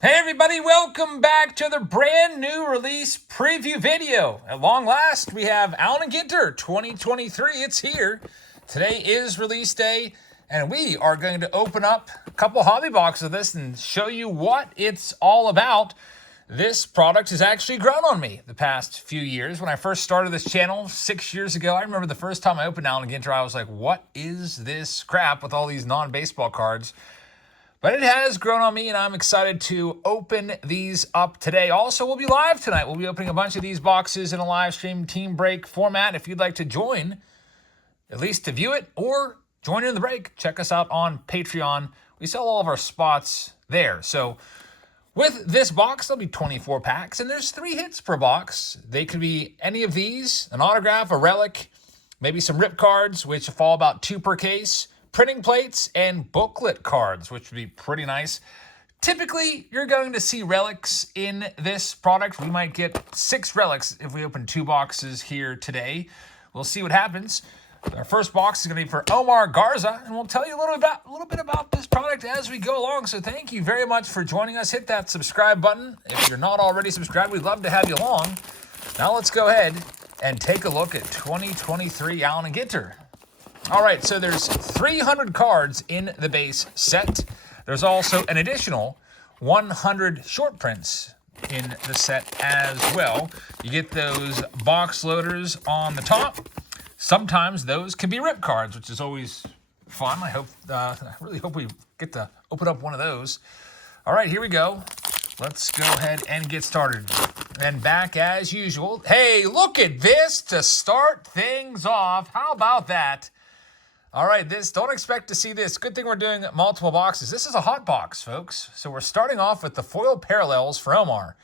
Hey everybody, welcome back to the brand new release preview video. At long last, we have Allen & Ginter 2023. It's here. Today is release day, and we are going to open up a couple hobby boxes of this and show you what it's all about. This product has actually grown on me the past few years. When I first started this channel 6 years ago, I remember the first time I opened Allen & Ginter, I was like, what is this crap with all these non-baseball cards? But it has grown on me, and I'm excited to open these up today. Also, we'll be live tonight. We'll be opening a bunch of these boxes in a live stream team break format. If you'd like to join, at least to view it, or join in the break, check us out on Patreon. We sell all of our spots there. So with this box, there'll be 24 packs, and there's 3 hits per box. They could be any of these, an autograph, a relic, maybe some rip cards, which fall about 2 per case, printing plates, and booklet cards, which would be pretty nice. Typically, you're going to see relics in this product. We might get 6 relics if we open 2 boxes here today. We'll see what happens. Our first box is going to be for Omar Garza, and we'll tell you a little bit about this product as we go along. So thank you very much for joining us. Hit that subscribe button. If you're not already subscribed, we'd love to have you along. Now let's go ahead and take a look at 2023 Allen & Ginter. All right, so there's 300 cards in the base set. There's also an additional 100 short prints in the set as well. You get those box loaders on the top. Sometimes those can be rip cards, which is always fun. I really hope we get to open up one of those. All right, here we go. Let's go ahead and get started. And back as usual. Hey, look at this to start things off. How about that? All right, don't expect to see this. Good thing we're doing multiple boxes. This is a hot box, folks. So we're starting off with the foil parallels for Omar.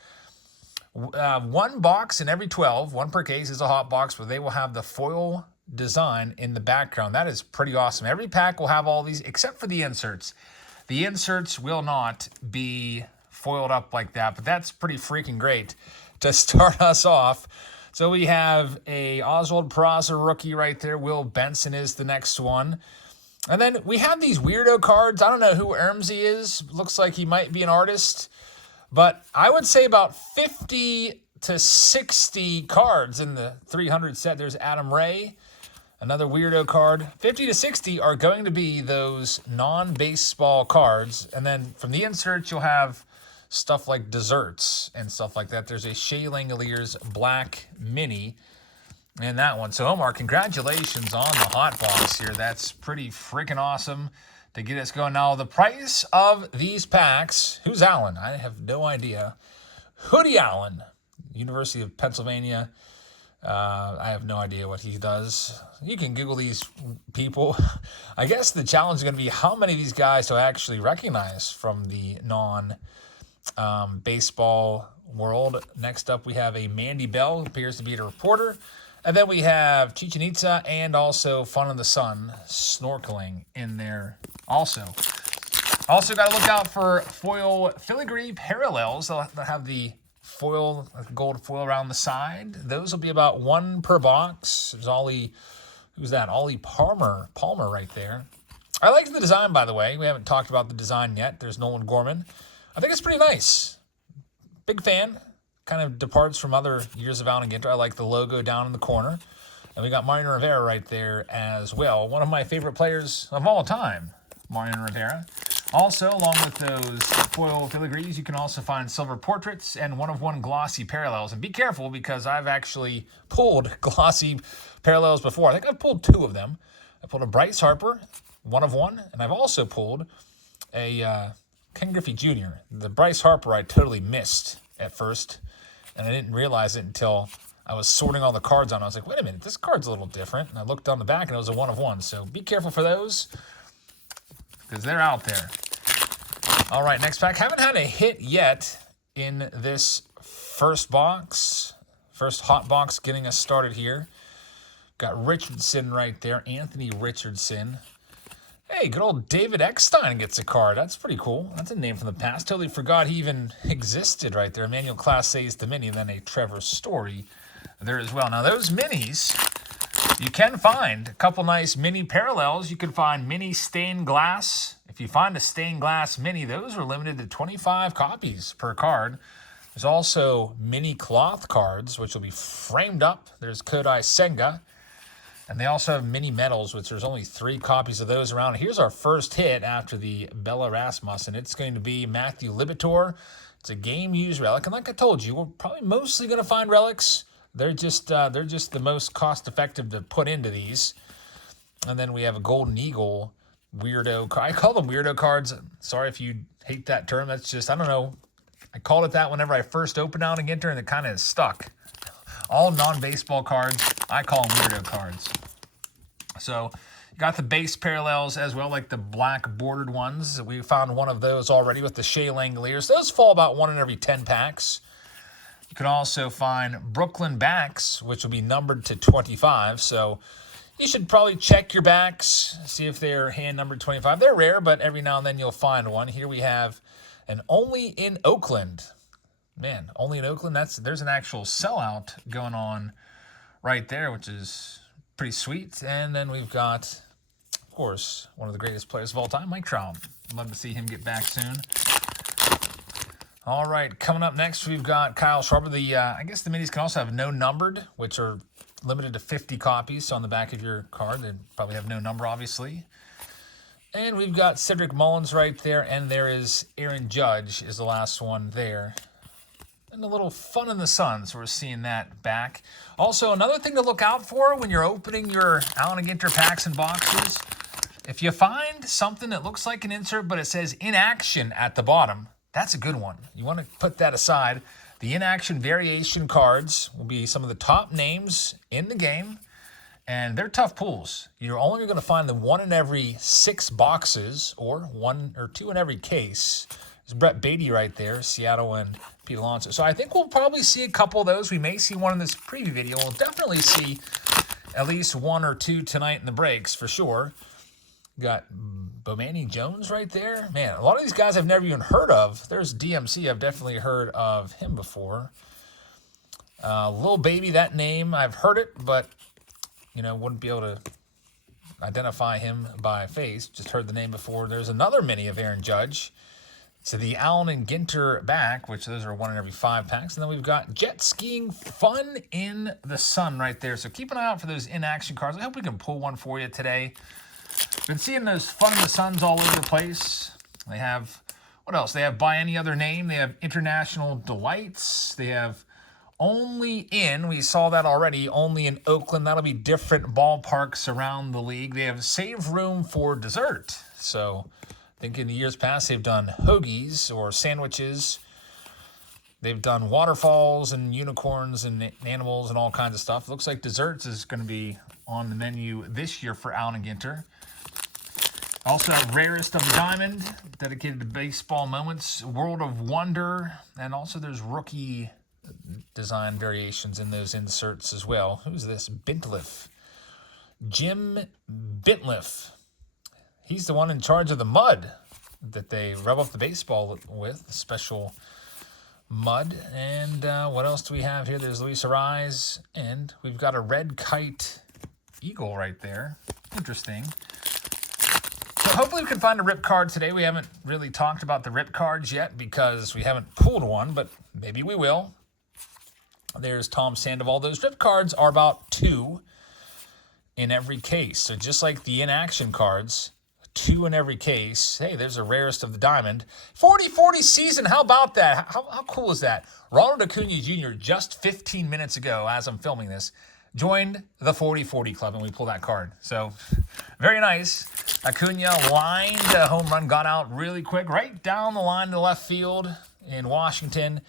1 box in every 12, 1 per case, is a hot box where they will have the foil design in the background. That is pretty awesome. Every pack will have all these except for the inserts. The inserts will not be foiled up like that, but that's pretty freaking great to start us off. So we have a Oswald Peraza rookie right there. Will Benson is the next one. And then we have these weirdo cards. I don't know who Ermsey is. Looks like he might be an artist. But I would say about 50 to 60 cards in the 300 set. There's Adam Ray, another weirdo card. 50 to 60 are going to be those non-baseball cards. And then from the inserts, you'll have stuff like desserts and stuff like that. There's a Shea Langoliers Black Mini in that one. So Omar, congratulations on the hot box here. That's pretty freaking awesome to get us going. Now, the price of these packs, who's Allen? I have no idea. Hoodie Allen, University of Pennsylvania. I have no idea what he does. You can Google these people. I guess the challenge is going to be how many of these guys do I actually recognize from the baseball world. Next up, we have a Mandy Bell, who appears to be a reporter. And then we have Chichen Itza and also Fun in the Sun snorkeling in there also. Also got to look out for foil filigree parallels. They'll have the foil, gold foil around the side. Those will be about 1 per box. There's Ollie, who's that? Ollie Palmer right there. I like the design, by the way. We haven't talked about the design yet. There's Nolan Gorman. I think it's pretty nice. Big fan. Kind of departs from other years of Allen & Ginter. I like the logo down in the corner. And we got Mariano Rivera right there as well. One of my favorite players of all time, Mariano Rivera. Also, along with those foil filigrees, you can also find silver portraits and 1-of-1 glossy parallels. And be careful, because I've actually pulled glossy parallels before. I think I've pulled 2 of them. I pulled a Bryce Harper, 1-of-1, and I've also pulled a Ken Griffey Jr. The Bryce Harper I totally missed at first, and I didn't realize it until I was sorting all the cards on. I was like, wait a minute, this card's a little different. And I looked on the back, and it was a 1-of-1. So be careful for those, because they're out there. All right, next pack. Haven't had a hit yet in this first box. First hot box getting us started here. Got Richardson right there, Anthony Richardson. Hey, good old David Eckstein gets a card. That's pretty cool. That's a name from the past. Totally forgot he even existed right there. Emmanuel Clase is the mini, and then a Trevor Story there as well. Now, those minis You can find a couple nice mini parallels. You can find mini stained glass. If you find a stained glass mini, those are limited to 25 copies per card. There's also mini cloth cards, which will be framed up. There's Kodai Senga. And they also have mini medals, which there's only 3 copies of those around. Here's our first hit after the Bella Rasmussen. It's going to be Matthew Libator. It's a game-used relic. And like I told you, we're probably mostly going to find relics. They're just the most cost-effective to put into these. And then we have a Golden Eagle weirdo. I call them weirdo cards. Sorry if you hate that term. That's just, I don't know. I called it that whenever I first opened out a Ginter, and it kind of stuck. All non-baseball cards, I call them weirdo cards. So you got the base parallels as well, like the black bordered ones. We found one of those already with the Shea Langoliers. Those fall about 1 in every 10 packs. You can also find Brooklyn backs, which will be numbered to 25. So you should probably check your backs, see if they're hand numbered 25. They're rare, but every now and then you'll find one. Here we have an Only in Oakland. Man, Only in Oakland, there's an actual sellout going on right there, which is pretty sweet. And then we've got, of course, one of the greatest players of all time, Mike Trout. Love to see him get back soon. All right, coming up next, we've got Kyle Schwarber. I guess the minis can also have no numbered, which are limited to 50 copies. So on the back of your card, they probably have no number, obviously. And we've got Cedric Mullins right there, and there is Aaron Judge is the last one there. And a little fun in the sun, so we're seeing that back. Also, another thing to look out for when you're opening your Allen & Ginter packs and boxes, if you find something that looks like an insert, but it says in action at the bottom, that's a good one. You want to put that aside. The in action variation cards will be some of the top names in the game, and they're tough pulls. You're only going to find them 1 in every 6 boxes, or 1 or 2 in every case. There's Brett Beatty right there, Seattle and Pete Alonso. So I think we'll probably see a couple of those. We may see one in this preview video. We'll definitely see at least 1 or 2 tonight in the breaks for sure. Got Bomani Jones right there. Man, a lot of these guys I've never even heard of. There's DMC. I've definitely heard of him before. Lil Baby, that name, I've heard it, but, wouldn't be able to identify him by face. Just heard the name before. There's another mini of Aaron Judge. So the Allen & Ginter back, which those are 1 in every 5 packs. And then we've got Jet Skiing Fun in the Sun right there. So keep an eye out for those in-action cards. I hope we can pull one for you today. Been seeing those Fun in the Suns all over the place. They have, what else? They have By Any Other Name. They have International Delights. They have Only in. We saw that already. Only in Oakland. That'll be different ballparks around the league. They have Save Room for Dessert. So I think in the years past they've done hoagies or sandwiches. They've done waterfalls and unicorns and animals and all kinds of stuff. Looks like desserts is going to be on the menu this year for Allen & Ginter. Also have Rarest of the Diamond, dedicated to baseball moments, World of Wonder, and also there's rookie design variations in those inserts as well. Who's this? Bintliff. Jim Bintliff. He's the one in charge of the mud that they rub off the baseball with, the special mud. And what else do we have here? There's Luis Ariz, and we've got a red kite eagle right there. Interesting. So hopefully we can find a rip card today. We haven't really talked about the rip cards yet because we haven't pulled one, but maybe we will. There's Tom Sandoval. Those rip cards are about 2 in every case. So just like the in-action cards, 2 in every case. Hey, there's a Rarest of the Diamond. 40-40 season, how about that? How cool is that? Ronald Acuna Jr. just 15 minutes ago, as I'm filming this, joined the 40-40 club, and we pulled that card. So, very nice. Acuna lined a home run, got out really quick, right down the line to left field in Washington,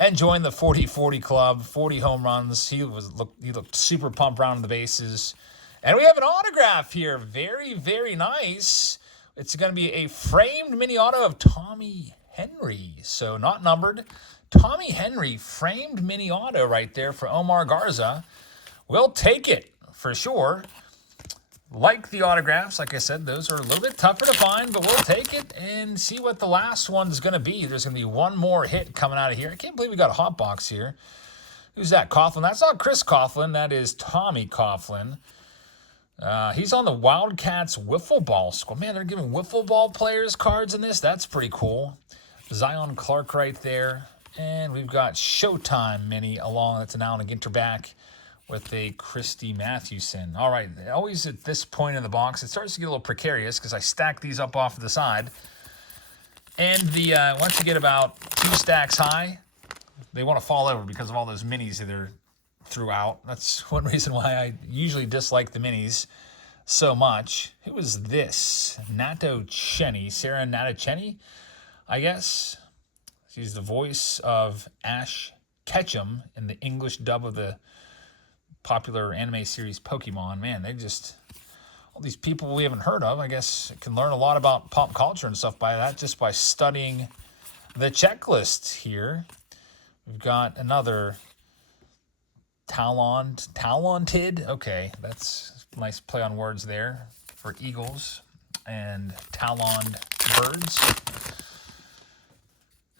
and joined the 40-40 club, 40 home runs. He looked super pumped around the bases. And we have an autograph here. Very, very nice. It's going to be a framed mini auto of Tommy Henry. So not numbered. Tommy Henry, framed mini auto right there for Omar Garza. We'll take it for sure. Like the autographs, like I said, those are a little bit tougher to find, but we'll take it and see what the last one's going to be. There's going to be one more hit coming out of here. I can't believe we got a hot box here. Who's that? Coughlin. That's not Chris Coughlin. That is Tommy Coughlin. He's on the Wildcats wiffle ball squad. Man, they're giving wiffle ball players cards in this. That's pretty cool. Zion Clark right there. And we've got Showtime mini along. That's an Allen Ginter back with a Christy Mathewson. All right, always at this point in the box, it starts to get a little precarious because I stack these up off to the side. And once you get about 2 stacks high, they want to fall over because of all those minis that are throughout. That's one reason why I usually dislike the minis so much. Who was this? Nato Cheney. Sarah Nato Cheney, I guess. She's the voice of Ash Ketchum in the English dub of the popular anime series Pokemon. Man, they just... all these people we haven't heard of, I guess, can learn a lot about pop culture and stuff by that, just by studying the checklist here. We've got another talented. Okay, that's a nice play on words there for eagles and taloned birds.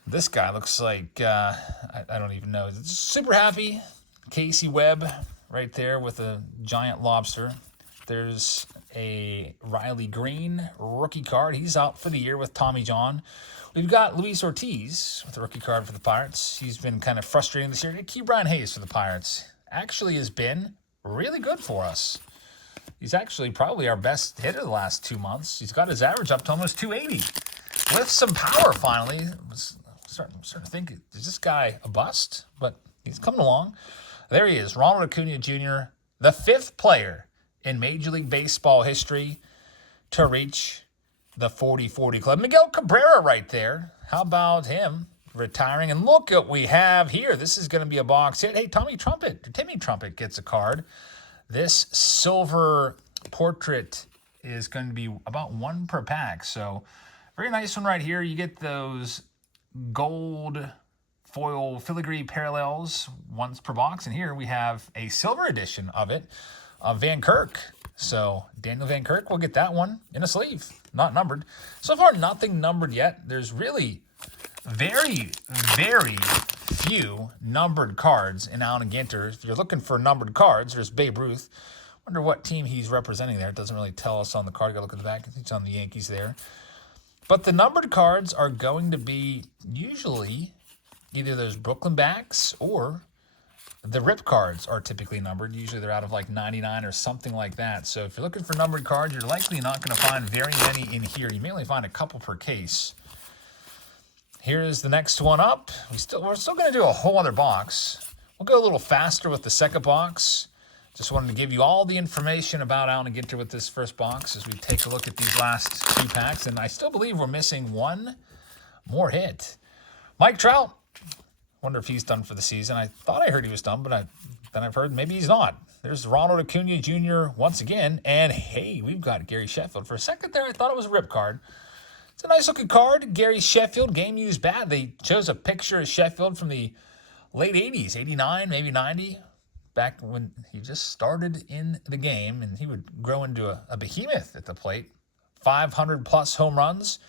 This guy looks like, I don't even know. Super happy. Casey Webb right there with a giant lobster. There's a Riley Green rookie card. He's out for the year with Tommy John. We've got Luis Ortiz with a rookie card for the Pirates. He's been kind of frustrating this year. Key Brian Hayes for the Pirates. Actually has been really good for us. He's actually probably our best hitter the last 2 months. He's got his average up to almost 280 with some power finally. Starting to think, is this guy a bust? But he's coming along. There he is, Ronald Acuna Jr., the 5th player in Major League Baseball history to reach the 40-40 club. Miguel Cabrera right there. How about him retiring? And look what we have here. This is going to be a box hit. Hey, Timmy Trumpet gets a card. This silver portrait is going to be about 1 per pack. So very nice one right here. You get those gold foil filigree parallels once per box. And here we have a silver edition of it. Van Kirk. So Daniel Van Kirk will get that one in a sleeve, not numbered. So far, nothing numbered yet. There's really very, very few numbered cards in Allen Ginter. If you're looking for numbered cards, there's Babe Ruth. Wonder what team he's representing there. It doesn't really tell us on the card. You gotta look at the back. It's on the Yankees there. But the numbered cards are going to be usually either those Brooklyn backs or the rip cards are typically numbered. Usually they're out of like 99 or something like that. So if you're looking for numbered cards, you're likely not going to find very many in here. You may only find a couple per case. Here's the next one up. We're still going to do a whole other box. We'll go a little faster with the second box. Just wanted to give you all the information about Allen Ginter with this first box as we take a look at these last 2 packs. And I still believe we're missing one more hit. Mike Trout. Wonder if he's done for the season. I thought I heard he was done, but then I've heard maybe he's not. There's Ronald Acuna Jr. once again. And, hey, we've got Gary Sheffield. For a second there, I thought it was a rip card. It's a nice-looking card. Gary Sheffield, game used bad. They chose a picture of Sheffield from the late 80s, 89, maybe 90, back when he just started in the game, and he would grow into a behemoth at the plate. 500-plus home runs.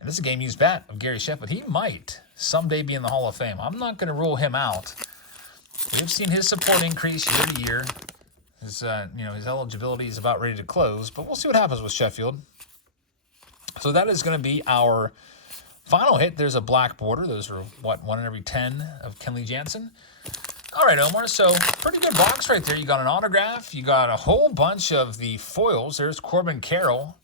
And this is a game used bat of Gary Sheffield. He might someday be in the Hall of Fame. I'm not going to rule him out. We've seen his support increase year to year. His eligibility is about ready to close, but we'll see what happens with Sheffield. So that is going to be our final hit. There's a black border. Those are, 1 in every 10 of Kenley Jansen. All right, Omar, so pretty good box right there. You got an autograph. You got a whole bunch of the foils. There's Corbin Carroll.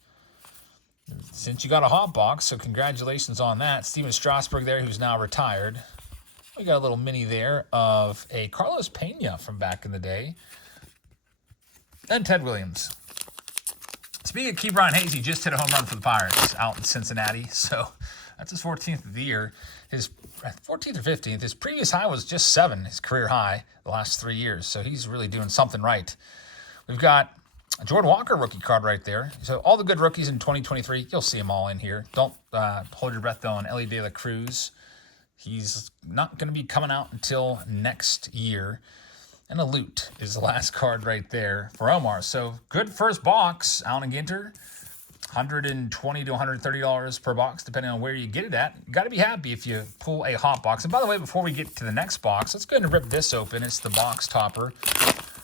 Since you got a hot box, so congratulations on that. Steven Strasburg there, who's now retired. We got a little mini there of a Carlos Pena from back in the day. And Ted Williams. Speaking of Key Brian Hayes, he just hit a home run for the Pirates out in Cincinnati. So that's his 14th of the year. His 14th or 15th. His previous high was just 7, his career high the last 3 years. So he's really doing something right. We've got a Jordan Walker rookie card right there. So all the good rookies in 2023, you'll see them all in here. Don't hold your breath, though, on Ellie De La Cruz. He's not going to be coming out until next year. And a loot is the last card right there for Omar. So good first box, Allen Ginter. $120 to $130 per box, depending on where you get it at. You got to be happy if you pull a hot box. And by the way, before we get to the next box, let's go ahead and rip this open. It's the box topper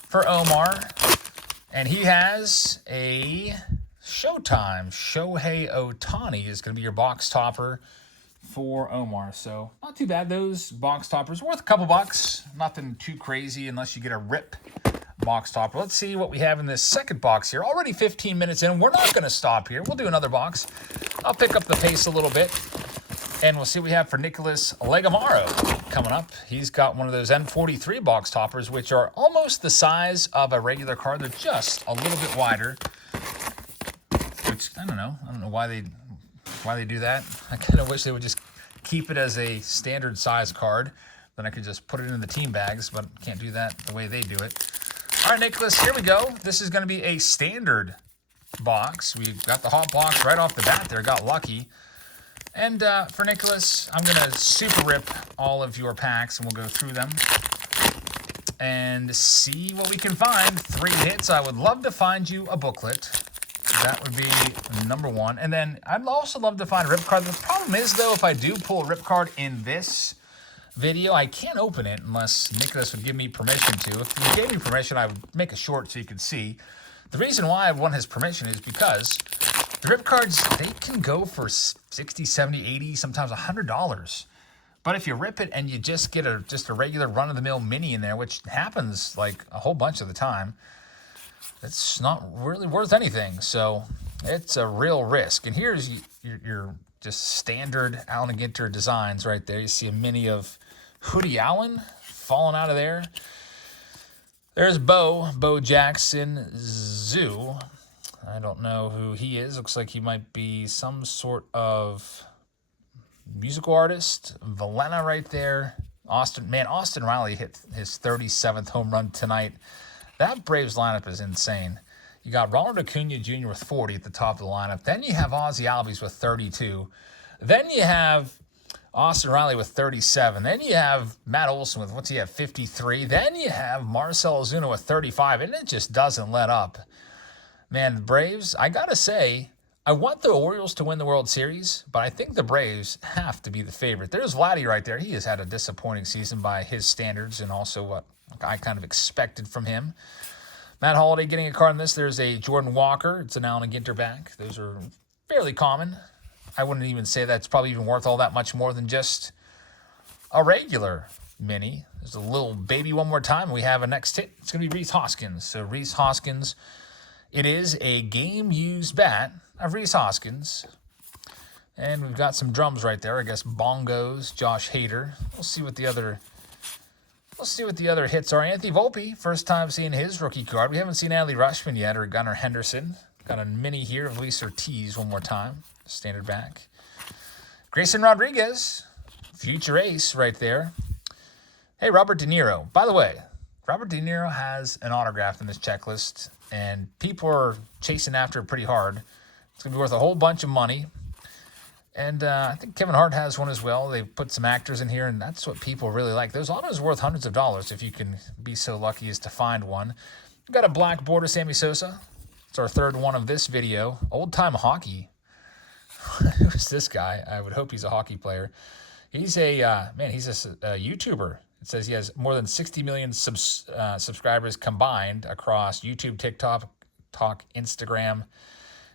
for Omar. And he has a Showtime. Shohei Ohtani is going to be your box topper for Omar. So not too bad. Those box toppers worth a couple bucks. Nothing too crazy unless you get a rip box topper. Let's see what we have in this second box here. Already 15 minutes in. We're not going to stop here. We'll do another box. I'll pick up the pace a little bit. And we'll see what we have for Nicholas Legamaro coming up. He's got one of those N43 box toppers, which are almost the size of a regular card. They're just a little bit wider. Which, I don't know. I don't know why they do that. I kind of wish they would just keep it as a standard size card. Then I could just put it in the team bags, but can't do that the way they do it. All right, Nicholas, here we go. This is going to be a standard box. We got the hot box right off the bat there. Got lucky. And for Nicholas, I'm going to super rip all of your packs, and we'll go through them and see what we can find. 3 hits. I would love to find you a booklet. That would be number 1. And then I'd also love to find a rip card. The problem is, though, if I do pull a rip card in this video, I can't open it unless Nicholas would give me permission to. If he gave me permission, I would make a short so you could see. The reason why I want his permission is because the rip cards, they can go for $60, $70, $80, sometimes $100. But if you rip it and you just get a regular run-of-the-mill mini in there, which happens like a whole bunch of the time, it's not really worth anything. So it's a real risk. And here's your just standard Allen & Ginter designs right there. You see a mini of Hoodie Allen falling out of there. There's Bo Jackson Zoo. I don't know who he is. Looks like he might be some sort of musical artist. Valena right there. Austin Riley hit his 37th home run tonight. That Braves lineup is insane. You got Ronald Acuna Jr. with 40 at the top of the lineup. Then you have Ozzie Albies with 32. Then you have Austin Riley with 37. Then you have Matt Olson with, what's he have, 53. Then you have Marcell Ozuna with 35. And it just doesn't let up. Man, the Braves, I got to say, I want the Orioles to win the World Series, but I think the Braves have to be the favorite. There's Vladdy right there. He has had a disappointing season by his standards and also what I kind of expected from him. Matt Holliday getting a card in this. There's a Jordan Walker. It's an Allen & Ginter back. Those are fairly common. I wouldn't even say that's probably even worth all that much more than just a regular mini. There's a little baby one more time. We have a next hit. It's going to be Rhys Hoskins. So Rhys Hoskins, it is a game-used bat of Rhys Hoskins. And we've got some drums right there. I guess bongos, Josh Hader. We'll see what the other hits are. Anthony Volpe, first time seeing his rookie card. We haven't seen Adley Rutschman yet or Gunnar Henderson. Got a mini here of Luis Ortiz one more time. Standard back. Grayson Rodriguez, future ace right there. Hey, Robert De Niro. By the way, Robert De Niro has an autograph in this checklist, and people are chasing after it pretty hard. It's going to be worth a whole bunch of money. And I think Kevin Hart has one as well. They've put some actors in here, and that's what people really like. Those autos are worth hundreds of dollars if you can be so lucky as to find one. We've got a black border Sammy Sosa. It's our third one of this video. Old-time hockey. Who's this guy? I would hope he's a hockey player. He's a YouTuber. It says he has more than 60 million subscribers combined across YouTube, TikTok, Instagram,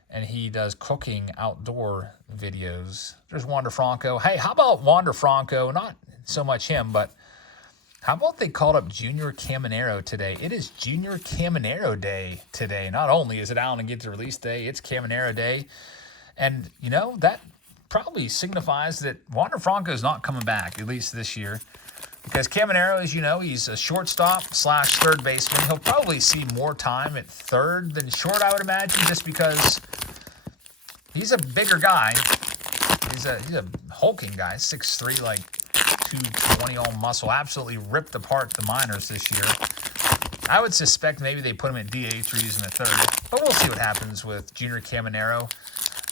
and he does cooking outdoor videos. There's Wander Franco. Hey, how about Wander Franco? Not so much him, but how about they called up Junior Caminero today? It is Junior Caminero Day today. Not only is it Allen & Ginter release day, it's Caminero Day. And, you know, that probably signifies that Wander Franco is not coming back, at least this year. Because Caminero, as you know, he's a shortstop / third baseman. He'll probably see more time at third than short, I would imagine, just because he's a bigger guy. He's a hulking guy, 6'3", like 220 all muscle. Absolutely ripped apart the minors this year. I would suspect maybe they put him at DH or use him at third. But we'll see what happens with Junior Caminero.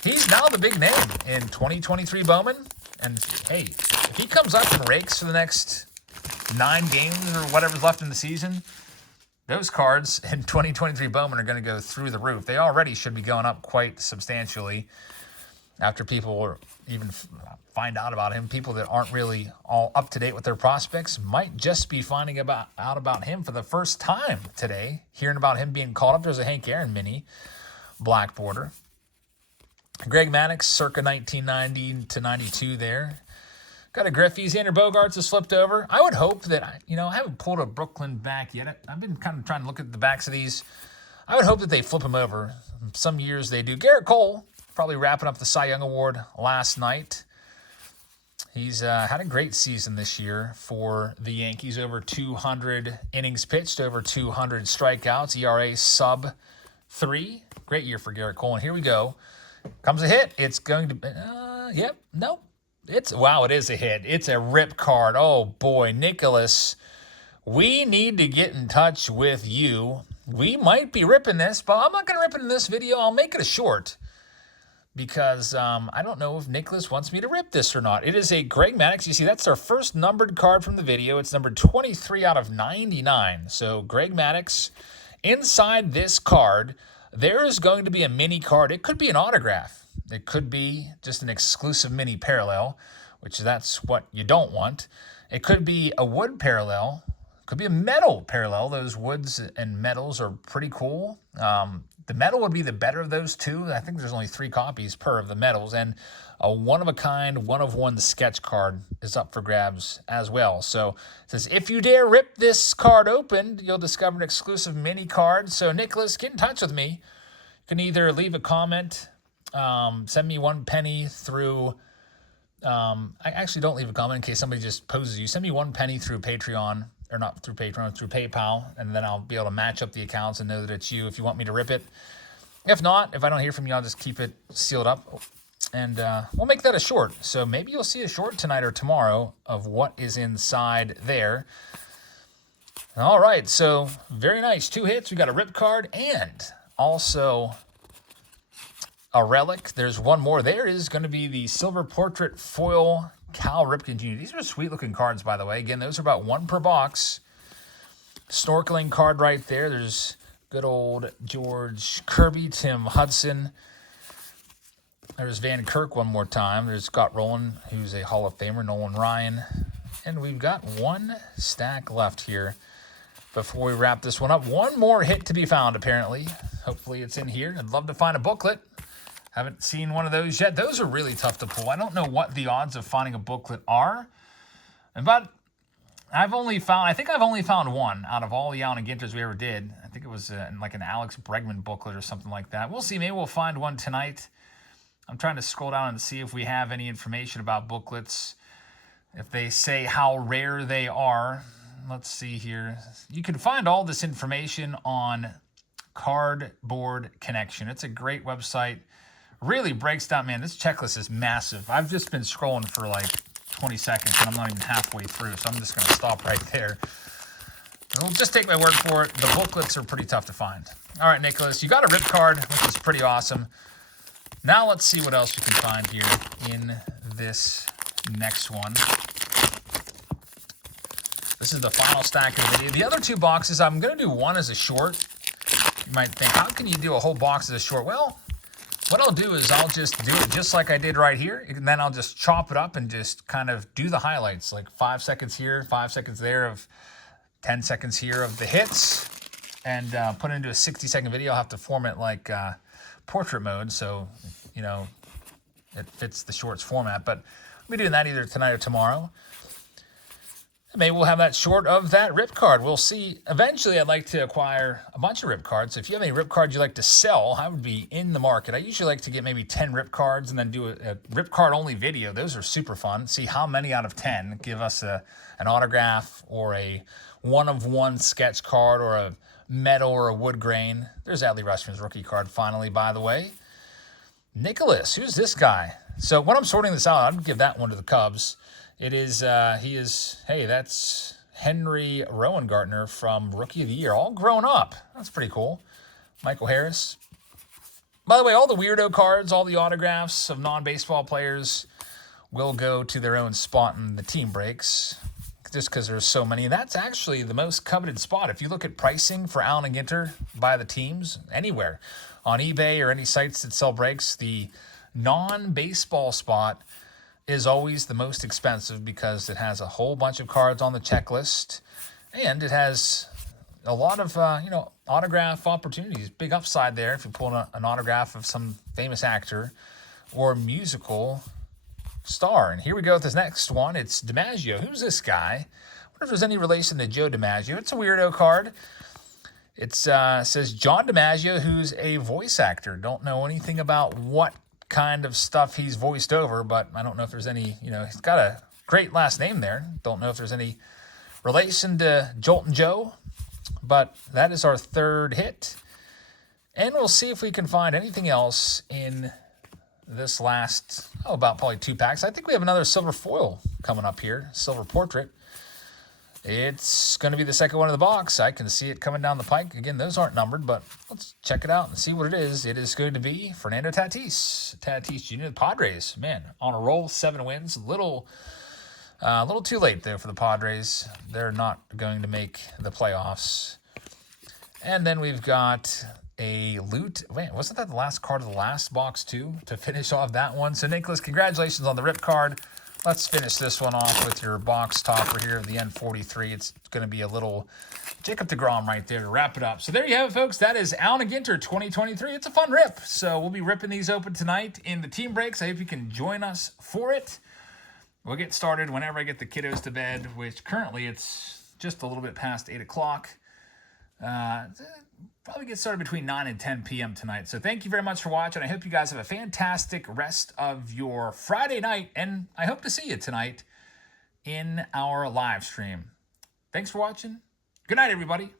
He's now the big name in 2023 Bowman. And, hey, if he comes up and rakes for the next 9 games or whatever's left in the season, those cards in 2023 Bowman are going to go through the roof. They already should be going up quite substantially after people even find out about him. People that aren't really all up to date with their prospects might just be finding out about him for the first time today, hearing about him being called up. There's a Hank Aaron mini, black border. Greg Maddux, circa 1990 to 92 there. Got a Griffey. Xander Bogaerts has flipped over. I would hope that, I haven't pulled a Brooklyn back yet. I've been kind of trying to look at the backs of these. I would hope that they flip him over. Some years they do. Garrett Cole, probably wrapping up the Cy Young Award last night. He's had a great season this year for the Yankees. Over 200 innings pitched, over 200 strikeouts, ERA sub 3. Great year for Garrett Cole. And here we go. Comes a hit. It's going to be, yep, no. Wow, it is a hit. It's a rip card. Oh, boy, Nicholas, we need to get in touch with you. We might be ripping this, but I'm not going to rip it in this video. I'll make it a short because I don't know if Nicholas wants me to rip this or not. It is a Greg Maddux. You see, that's our first numbered card from the video. It's numbered 23 out of 99. So Greg Maddux, inside this card, there is going to be a mini card. It could be an autograph. It could be just an exclusive mini parallel, which that's what you don't want. It could be a wood parallel. It could be a metal parallel. Those woods and metals are pretty cool. The metal would be the better of those two. I think there's only 3 copies per of the metals. And a one-of-a-kind, one-of-one sketch card is up for grabs as well. So it says, if you dare rip this card open, you'll discover an exclusive mini card. So, Nicholas, get in touch with me. You can either leave a comment, send me 1 penny through... I actually don't leave a comment in case somebody just poses you. Send me 1 penny through Patreon. Or not through Patreon, through PayPal, and then I'll be able to match up the accounts and know that it's you if you want me to rip it. If not, if I don't hear from you, I'll just keep it sealed up, and we'll make that a short. So maybe you'll see a short tonight or tomorrow of what is inside there. All right, so very nice. 2 hits. We got a rip card and also a relic. There's one more. There is going to be the Silver Portrait Foil Cal Ripken Jr. These are sweet-looking cards, by the way. Again, those are about 1 per box. Snorkeling card right there. There's good old George Kirby, Tim Hudson. There's Van Kirk one more time. There's Scott Rowland, who's a Hall of Famer, Nolan Ryan. And we've got 1 stack left here before we wrap this one up. 1 more hit to be found, apparently. Hopefully it's in here. I'd love to find a booklet. Haven't seen one of those yet. Those are really tough to pull. I don't know what the odds of finding a booklet are. But I think I've only found 1 out of all the Allen and Ginters we ever did. I think it was like an Alex Bregman booklet or something like that. We'll see. Maybe we'll find one tonight. I'm trying to scroll down and see if we have any information about booklets. If they say how rare they are. Let's see here. You can find all this information on Cardboard Connection. It's a great website. Really breaks down, man, this checklist is massive. I've just been scrolling for like 20 seconds and I'm not even halfway through, so I'm just going to stop right there. We'll just take my word for it. The booklets are pretty tough to find. All right, Nicholas, you got a rip card, which is pretty awesome. Now let's see what else we can find here in this next one. This is the final stack of the video. The other 2 boxes, I'm going to do one as a short. You might think, how can you do a whole box as a short? Well, what I'll do is I'll just do it just like I did right here, and then I'll just chop it up and just kind of do the highlights, like 5 seconds here, 5 seconds there of 10 seconds here of the hits, and put it into a 60-second video. I'll have to form it like portrait mode so, it fits the shorts format. But I'll be doing that either tonight or tomorrow. Maybe we'll have that short of that rip card. We'll see. Eventually, I'd like to acquire a bunch of rip cards. So if you have any rip cards you'd like to sell, I would be in the market. I usually like to get maybe 10 rip cards and then do a rip card only video. Those are super fun. See how many out of 10 give us an autograph or a one-of-one sketch card or a metal or a wood grain. There's Adley Rutschman's rookie card finally, by the way. Nicholas, who's this guy? So when I'm sorting this out, I'd give that one to the Cubs. That's Henry Rowengartner from Rookie of the Year, all grown up. That's pretty cool. Michael Harris. By the way, all the weirdo cards, all the autographs of non-baseball players will go to their own spot in the team breaks. just because there's so many. And that's actually the most coveted spot. If you look at pricing for Allen and Ginter by the teams, anywhere, on eBay or any sites that sell breaks, the non-baseball spot is always the most expensive because it has a whole bunch of cards on the checklist, and it has a lot of, autograph opportunities. Big upside there if you pull an autograph of some famous actor or musical star. And here we go with this next one. It's DiMaggio. Who's this guy? I wonder if there's any relation to Joe DiMaggio. It's a weirdo card. It says John DiMaggio, who's a voice actor. Don't know anything about what kind of stuff he's voiced over, but I don't know if there's any, he's got a great last name there. Don't know if there's any relation to Joltin' Joe, but that is our third hit. And we'll see if we can find anything else in this last, about probably 2 packs. I think we have another silver foil coming up here, silver portrait. It's going to be the second one in the box. I can see it coming down the pike. Again, those aren't numbered, but let's check it out and see what it is. It is going to be Fernando Tatis. Tatis Jr., the Padres. Man, on a roll, 7 wins. A little too late, though, for the Padres. They're not going to make the playoffs. And then we've got a loot. Wait, wasn't that the last card of the last box, too, to finish off that one? So, Nicholas, congratulations on the rip card. Let's finish this one off with your box topper here of the N43. It's going to be a little Jacob deGrom right there to wrap it up. So there you have it, folks. That is Allen and Ginter 2023. It's a fun rip. So we'll be ripping these open tonight in the team breaks. I hope you can join us for it. We'll get started whenever I get the kiddos to bed, which currently it's just a little bit past 8 o'clock. Probably get started between 9 and 10 p.m. tonight. So thank you very much for watching. I hope you guys have a fantastic rest of your Friday night, and I hope to see you tonight in our live stream. Thanks for watching. Good night, everybody.